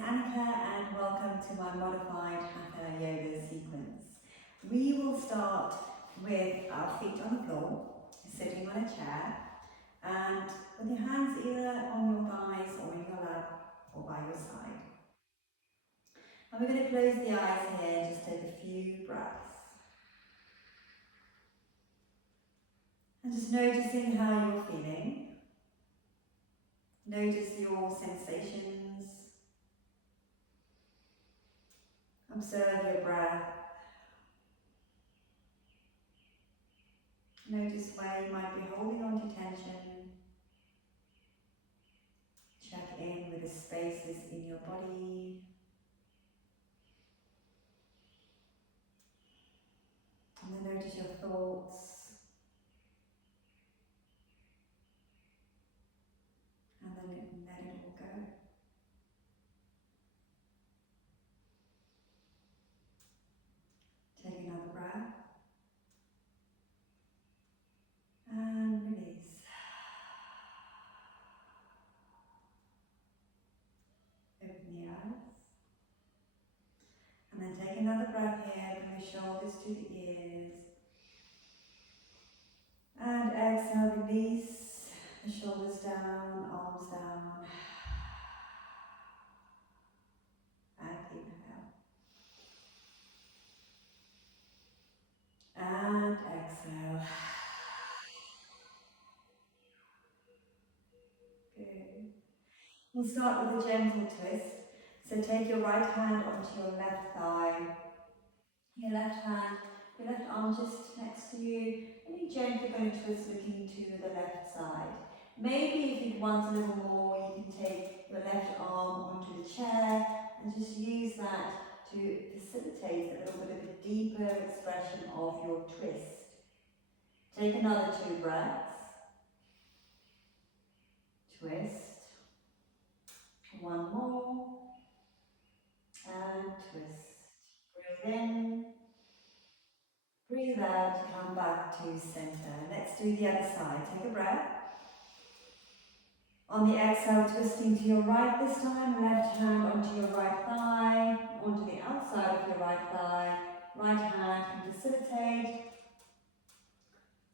Annika and welcome to my modified Hatha yoga sequence. We will start with our feet on the floor, sitting on a chair, and with your hands either on your thighs or in your lap or by your side. And we're going to close the eyes here, just take a few breaths. And just noticing how you're feeling. Notice your sensations. Observe your breath. Notice where you might be holding on to tension. Check in with the spaces in your body. And then notice your thoughts. And then let it all go. Take another breath. And release. Open the eyes. And then take another breath here, bring the shoulders to the ears. And exhale, release the shoulders down, arms down. And inhale. And exhale. Good. We'll start with a gentle twist. So take your right hand onto your left thigh. Your left hand, your left arm just next to you. And you're gently going to twist looking to the left side. Maybe if you'd want a little more, you can take your left arm onto the chair and just use that to facilitate a little bit of a deeper expression of your twist. Take another 2 breaths. Twist. One more. And twist. Breathe in. Breathe out, come back to center. Let's do the other side. Take a breath. On the exhale, twisting to your right this time. Left hand onto your right thigh, onto the outside of your right thigh. Right hand can facilitate.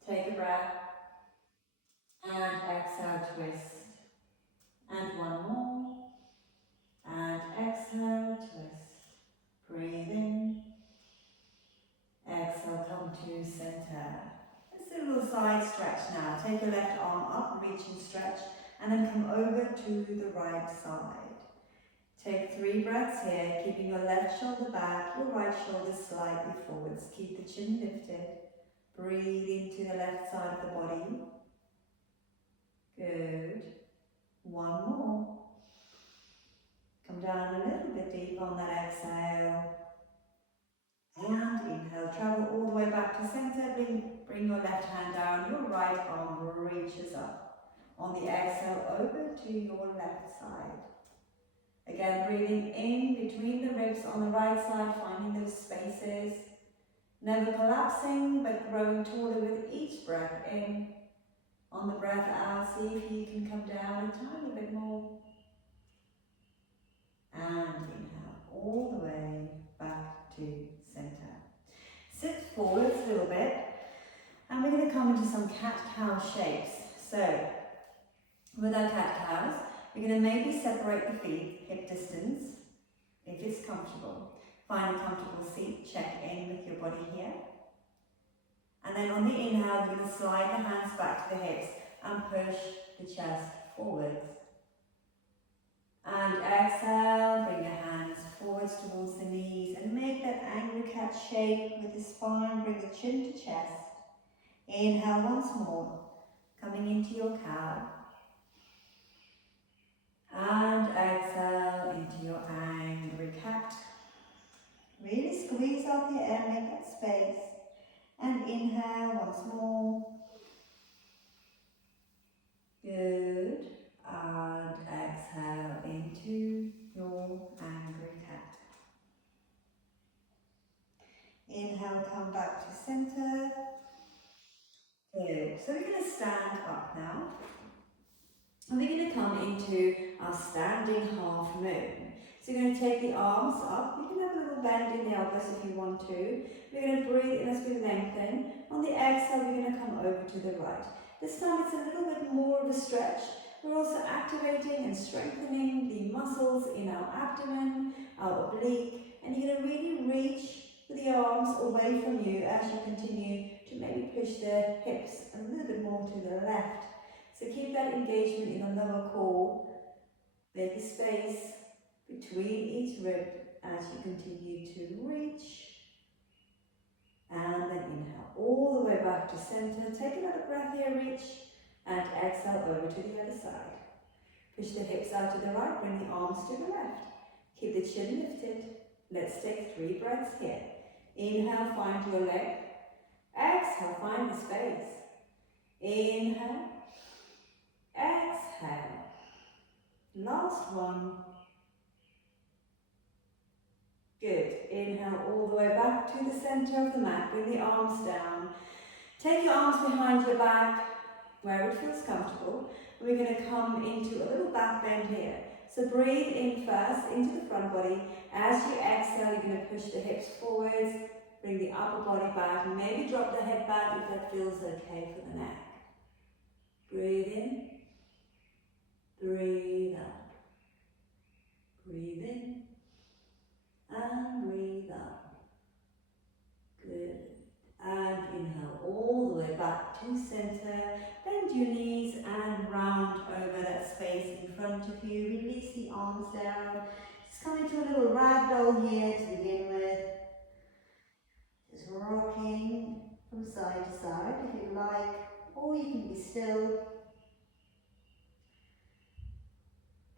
Take a breath. And exhale, twist. And one more. And exhale, twist. Breathe in. Exhale, come to center. Let's do a little side stretch now. Take your left arm up, reach and stretch, and then come over to the right side. Take 3 breaths here, keeping your left shoulder back, your right shoulder slightly forwards. Keep the chin lifted. Breathe into the left side of the body. Good. One more. Come down a little bit deeper on that exhale. And inhale, travel all the way back to center. Bring your left hand down, your right arm reaches up. On the exhale, over to your left side. Again, breathing in between the ribs on the right side, finding those spaces. Never collapsing, but growing taller with each breath in. On the breath out, see if you can come down a tiny bit more. And inhale, all the way back to center. Sit forwards a little bit, and we're going to come into some cat-cow shapes. So, with our cat-cows, we're going to maybe separate the feet, hip distance, if it's comfortable. Find a comfortable seat, check in with your body here. And then on the inhale, we're going to slide the hands back to the hips and push the chest forwards. And exhale, bring your hands forwards towards the knees and make that angry cat shape with the spine, bring the chin to chest. Inhale once more, coming into your cow. And exhale into your angry cat. Really squeeze out the air, make that space. And inhale once more. Good. And exhale into your angry cat. Inhale, come back to center. Good. So we're going to stand up now. And we're going to come into our standing half moon. So you're going to take the arms up. You can have a little bend in the elbows if you want to. We're going to breathe in as we lengthen. On the exhale, we're going to come over to the right. This time it's a little bit more of a stretch. We're also activating and strengthening the muscles in our abdomen, our oblique, and you're going to really reach with the arms away from you as you continue to maybe push the hips a little bit more to the left. So keep that engagement in the lower core. Make a space between each rib as you continue to reach. And then inhale all the way back to center. Take another breath here, reach. And exhale over to the other side. Push the hips out to the right, bring the arms to the left. Keep the chin lifted. Let's take 3 breaths here. Inhale, find your leg. Exhale, find the space. Inhale. Exhale. Last one. Good. Inhale all the way back to the center of the mat. Bring the arms down. Take your arms behind your back, where it feels comfortable. We're going to come into a little back bend here. So breathe in first into the front body. As you exhale, you're going to push the hips forwards. Bring the upper body back. Maybe drop the head back if that feels okay for the neck. Breathe in. Breathe out. Breathe in. And breathe out. Good. And inhale all the way back to center. Bend your knees and round over that space in front of you. Release the arms down. Just come into a little ragdoll here to begin with. Just rocking from side to side if you like, or you can be still.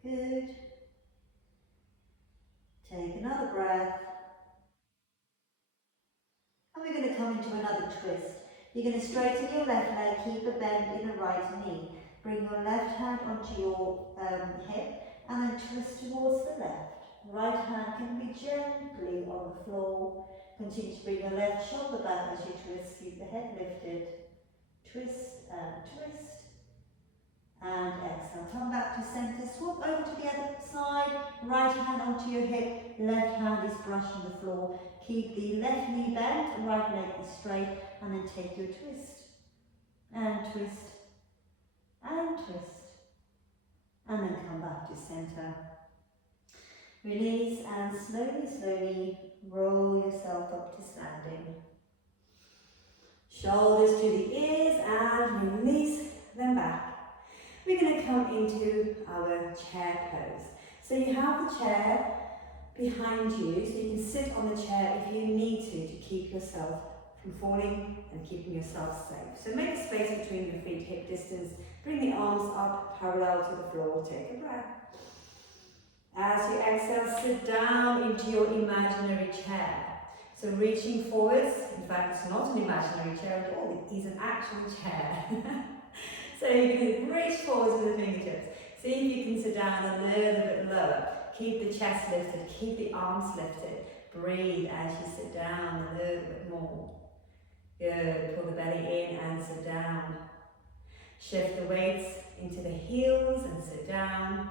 Good. Take another breath. And we're going to come into another twist. You're going to straighten your left leg, keep a bend in the right knee. Bring your left hand onto your hip and then twist towards the left. Right hand can be gently on the floor. Continue to bring your left shoulder back as you twist. Keep the head lifted. Twist and twist. And exhale. Come back to center. Swap over to the other side. Right hand onto your hip. Left hand is brushing the floor. Keep the left knee bent. Right leg is straight. And then take your twist. And twist. And twist. And then come back to center. Release and slowly, slowly roll yourself up to standing. Shoulders to the ears and release them back. We're going to come into our chair pose. So you have the chair behind you, so you can sit on the chair if you need to keep yourself from falling and keeping yourself safe. So make a space between your feet, hip distance. Bring the arms up parallel to the floor. Take a breath. As you exhale, sit down into your imaginary chair. So reaching forwards, in fact it's not an imaginary chair at all, it is an actual chair. So you can reach forwards with the fingertips. See if you can sit down a little bit lower. Keep the chest lifted, keep the arms lifted. Breathe as you sit down a little bit more. Good, pull the belly in and sit down. Shift the weights into the heels and sit down.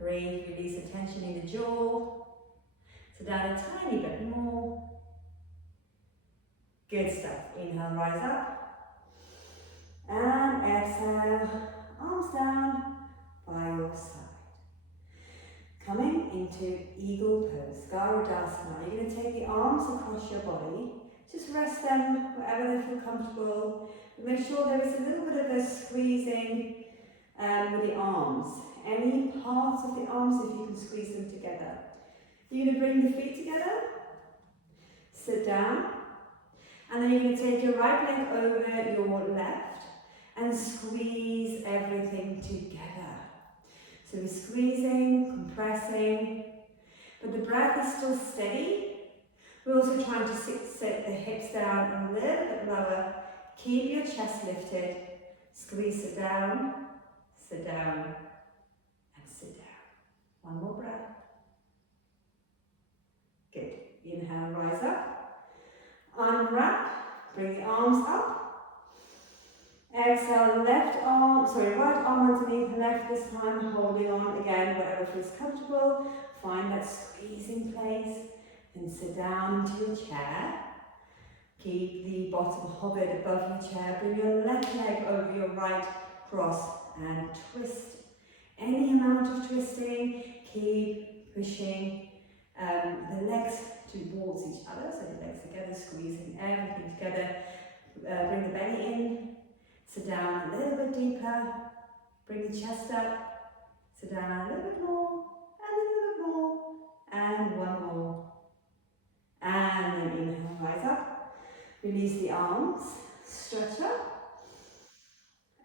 Breathe, release the tension in the jaw. Sit down a tiny bit more. Good stuff. Inhale, rise up. And exhale, arms down by your side. Coming into eagle pose, Garudasana. You're going to take the arms across your body. Just rest them wherever they feel comfortable. Make sure there is a little bit of a squeezing with the arms. Any parts of the arms, if you can squeeze them together. You're going to bring the feet together. Sit down. And then you're going to take your right leg over your left and squeeze everything together. So we're squeezing, compressing, but the breath is still steady. We're also trying to sit the hips down a little bit lower. Keep your chest lifted. Squeeze it down, sit down, and sit down. One more breath. Good. Inhale, rise up. Unwrap. Bring the arms up. Exhale, right arm underneath left this time, holding on again, whatever feels comfortable. Find that squeeze in place. Then sit down into your chair. Keep the bottom hovered above your chair. Bring your left leg over your right cross and twist. Any amount of twisting, keep pushing the legs towards each other. So the legs together, squeezing everything together. Bring the belly in. Sit down a little bit deeper. Bring the chest up. Sit down a little bit more. And a little bit more. And one more. And then inhale, rise up. Release the arms. Stretch up.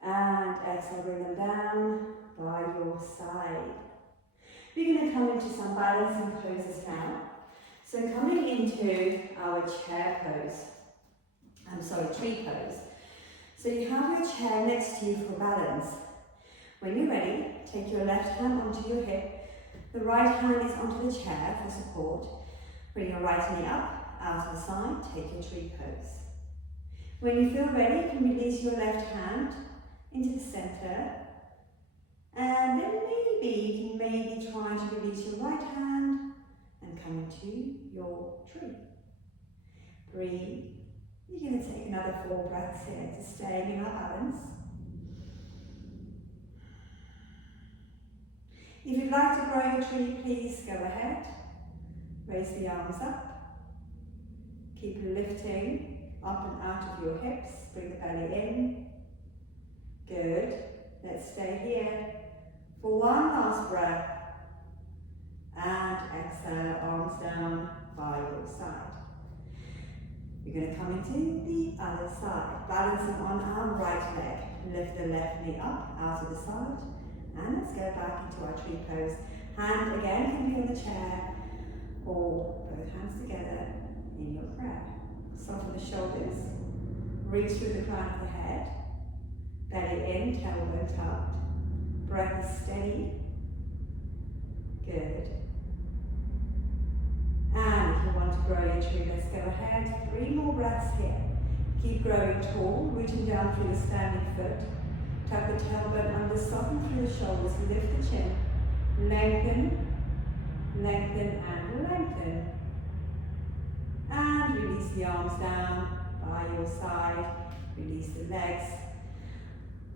And exhale, bring them down by your side. We're going to come into some balancing poses now. So coming into our chair pose. Tree pose. So you have your chair next to you for balance. When you're ready, take your left hand onto your hip. The right hand is onto the chair for support. Bring your right knee up, out to the side, take your tree pose. When you feel ready, you can release your left hand into the center. And then you can try to release your right hand and come into your tree. Breathe. You're going to take another 4 breaths here to stay in our balance. If you'd like to grow your tree, please go ahead. Raise the arms up. Keep lifting up and out of your hips. Bring the belly in. Good. Let's stay here for one last breath. And exhale, arms down by your side. We're going to come into the other side, balancing on our right leg. Lift the left knee up, out of the side, and let's go back into our tree pose. Hand again can be on the chair, or both hands together in your prayer. Soften the shoulders, reach through the crown of the head, belly in, tailbone tucked, breath is steady, good. And if you want to grow your tree, let's go ahead. 3 more breaths here. Keep growing tall, reaching down through the standing foot. Tuck the tailbone under, soften through the shoulders, lift the chin. Lengthen, lengthen and lengthen. And release the arms down by your side. Release the legs.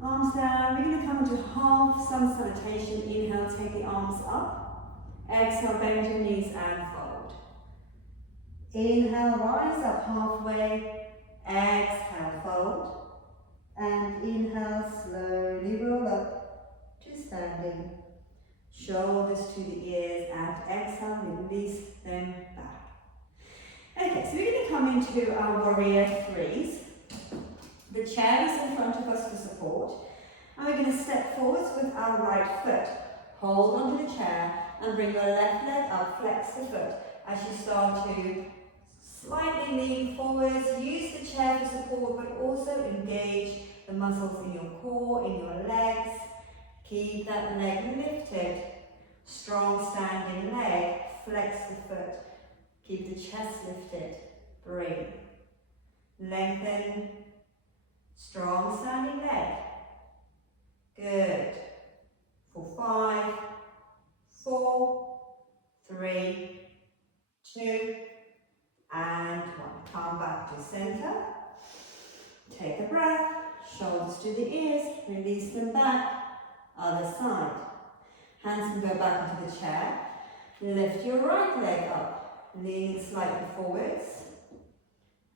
Arms down. We're going to come into half sun salutation. Inhale, take the arms up. Exhale, bend your knees and fold. Inhale, rise up halfway. Exhale, fold. And inhale, slowly roll up to standing. Shoulders to the ears and exhale, release them back. Okay, so we're going to come into our warrior threes. The chair is in front of us for support. And we're going to step forwards with our right foot. Hold onto the chair and bring your left leg up, flex the foot. As you start to slightly lean forwards, use the chair for support, but also engage the muscles in your core, in your legs. Keep that leg lifted. Strong standing leg, flex the foot. Keep the chest lifted. Breathe. Lengthen. Strong standing leg. Good. For 5, 4, 3, 2, and 1. Come back to center. Take a breath. Shoulders to the ears. Release them back. Other side. Hands can go back into the chair. Lift your right leg up. Leaning slightly forwards.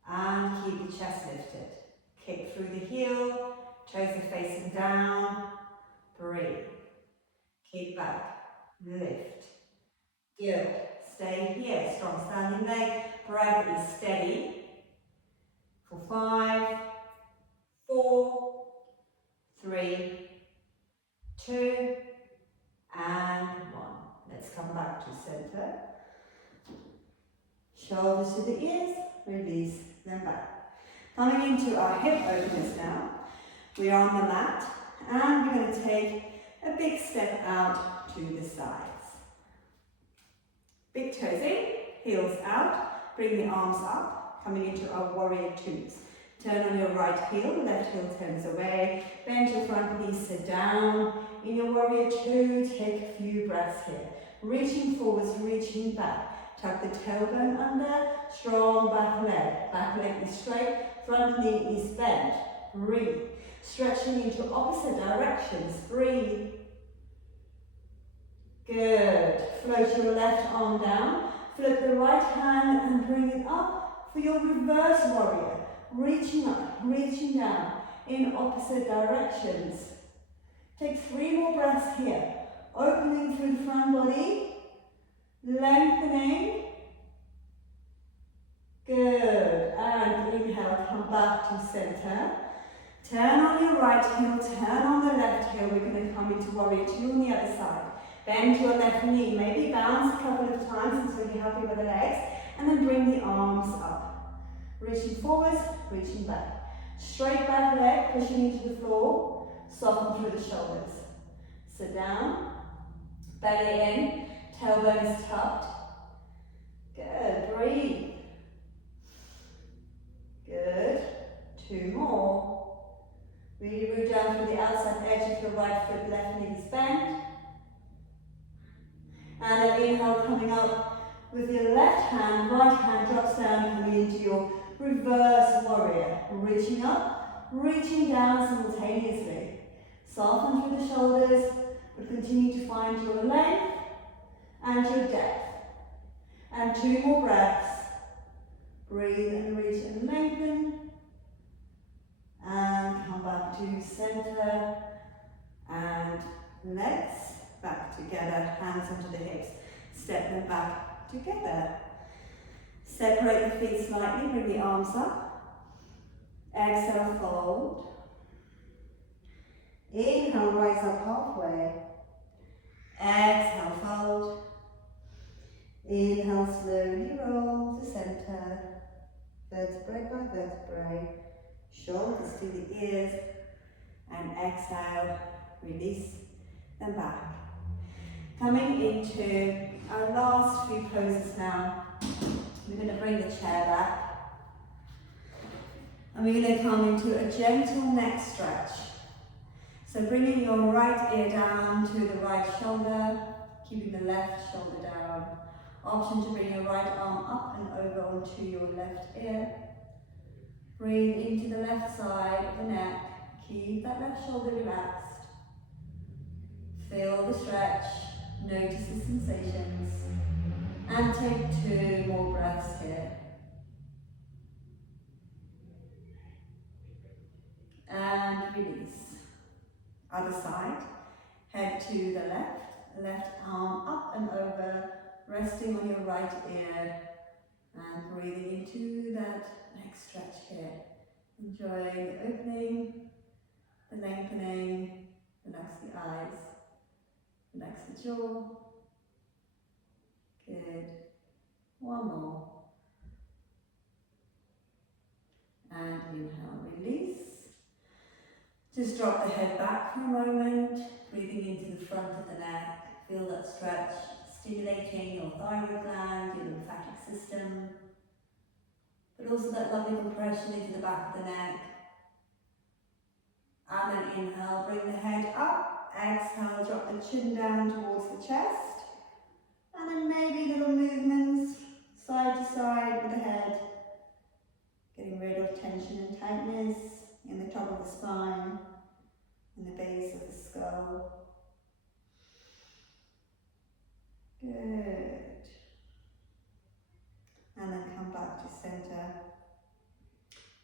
And keep the chest lifted. Kick through the heel. Toes are facing down. Breathe. Kick back. Lift. Good. Stay here. Strong standing leg. Breath is steady. For 5, 4, 3, 2, and 1. Let's come back to center. Shoulders to the ears. Release them back. Coming into our hip openers now. We are on the mat. And we're going to take a big step out to the sides. Big toes in, heels out. Bring the arms up, coming into our warrior twos. Turn on your right heel, left heel turns away. Bend your front knee, sit down. In your warrior two, take a few breaths here. Reaching forwards, reaching back. Tuck the tailbone under, strong back leg. Back leg is straight, front knee is bent. Breathe. Stretching into opposite directions. Breathe. Good. Float your left arm down. Flip the right hand and bring it up for your reverse warrior. Reaching up, reaching down in opposite directions. Take 3 more breaths here. Opening through the front body. Lengthening. Good. And inhale, come back to center. Turn on your right heel, turn on the left heel. We're going to come into warrior two on the other side. Bend your left knee, maybe bounce a couple of times until you're happy with the legs, and then bring the arms up. Reaching forwards, reaching back. Straight back leg, pushing into the floor, soften through the shoulders. Sit down, belly in, tailbone is tucked. Good, breathe. Good, 2 more. Really root down through the outside edge of your right foot, left knee is bent. And an inhale coming up with your left hand, right hand drops down, coming into your reverse warrior. Reaching up, reaching down simultaneously. Soften through the shoulders, but continue to find your length and your depth. And 2 more breaths. Breathe and reach and lengthen. And come back to center. And legs back together, hands onto the hips. Step them back together. Separate the feet slightly, bring the arms up. Exhale, fold. Inhale, rise up halfway. Exhale, fold. Inhale, slowly roll to center. Vertebrae by vertebrae. Shoulders to the ears. And exhale, release them back. Coming into our last few poses now. We're going to bring the chair back. And we're going to come into a gentle neck stretch. So bringing your right ear down to the right shoulder, keeping the left shoulder down. Option to bring your right arm up and over onto your left ear. Breathe into the left side of the neck. Keep that left shoulder relaxed. Feel the stretch. Notice the sensations. And take 2 more breaths here. And release. Other side. Head to the left. Left arm up and over. Resting on your right ear. And breathing into that neck stretch here. Enjoying the opening, the lengthening. Relax the eyes. Relax the jaw. Good. 1 more. And inhale, release. Just drop the head back for a moment. Breathing into the front of the neck. Feel that stretch, stimulating your thyroid gland, your lymphatic system. But also that lovely compression into the back of the neck. And then inhale, bring the head up. Exhale, drop the chin down towards the chest. And then maybe little movements side to side with the head. Getting rid of tension and tightness in the top of the spine, in the base of the skull. Good. And then come back to center.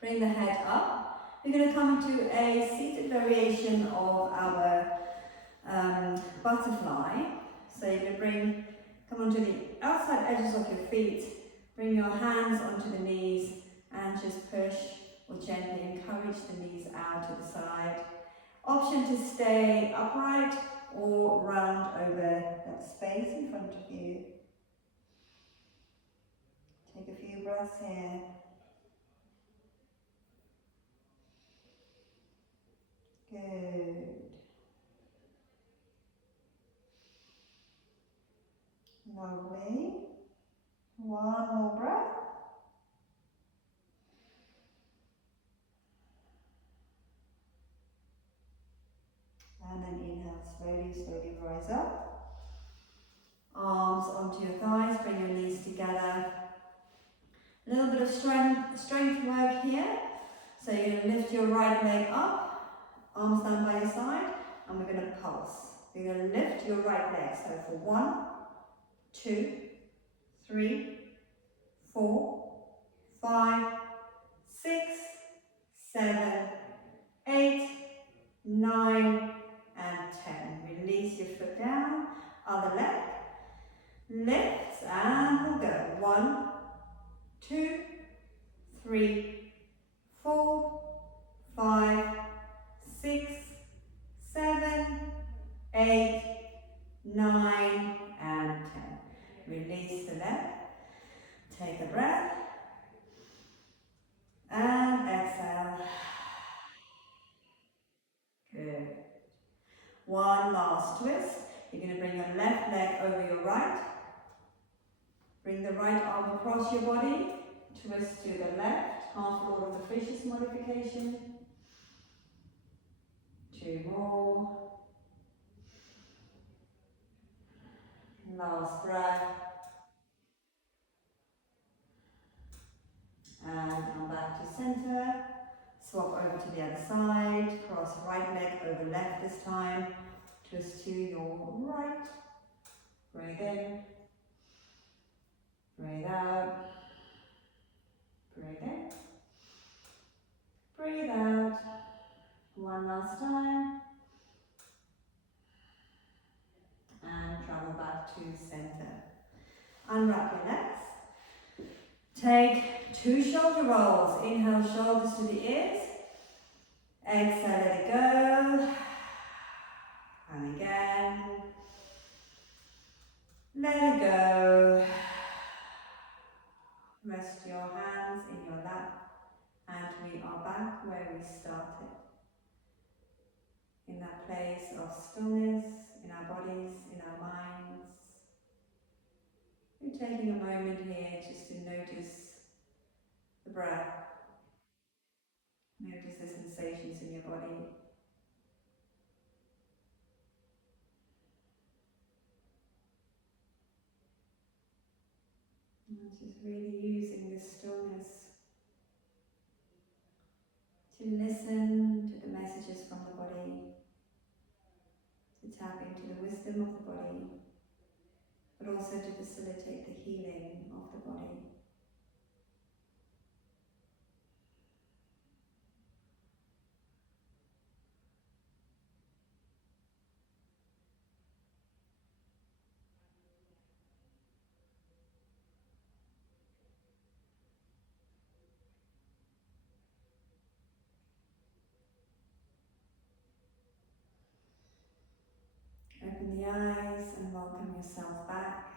Bring the head up. We're going to come into a seated variation of our butterfly. So you're going to come onto the outside edges of your feet, bring your hands onto the knees and just push or gently encourage the knees out to the side. Option to stay upright or round over that space in front of you. Take a few breaths here. Good. Lovely. 1 more breath. And then inhale, slowly, slowly rise up. Arms onto your thighs, bring your knees together. A little bit of strength work here. So you're going to lift your right leg up, arms down by your side, and we're going to pulse. You're going to lift your right leg. So for 1, 2, 3, 4, 5, 6, 7, 8, 9, and 10. Release your foot down, other leg, lift, and we'll go. 1, 2, 3, 4, 5, 6, 7, 8, 9, and 10. Release the leg. Take a breath. And exhale. Good. One last twist. You're going to bring your left leg over your right. Bring the right arm across your body. Twist to the left. Half Lord of the Fishes modification. 2 more. Last breath. And come back to center. Swap over to the other side. Cross right leg over left this time. Twist to your right. Breathe in. Breathe out. Breathe in. Breathe out. One last time. And travel back to center. Unwrap your legs. Take 2 shoulder rolls. Inhale, shoulders to the ears. Exhale, let it go. And again. Let it go. Rest your hands in your lap. And we are back where we started. In that place of stillness, in our bodies, in our minds. We're taking a moment here just to notice the breath. Notice the sensations in your body. And just really using this stillness to listen to the messages from the body, to tap into the wisdom of the body, but also to facilitate the healing of the body. Open the eyes and welcome yourself back.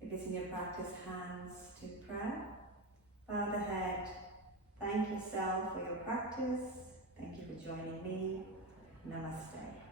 If it's in your practice, hands to prayer. Bow the head. Thank yourself for your practice. Thank you for joining me. Namaste.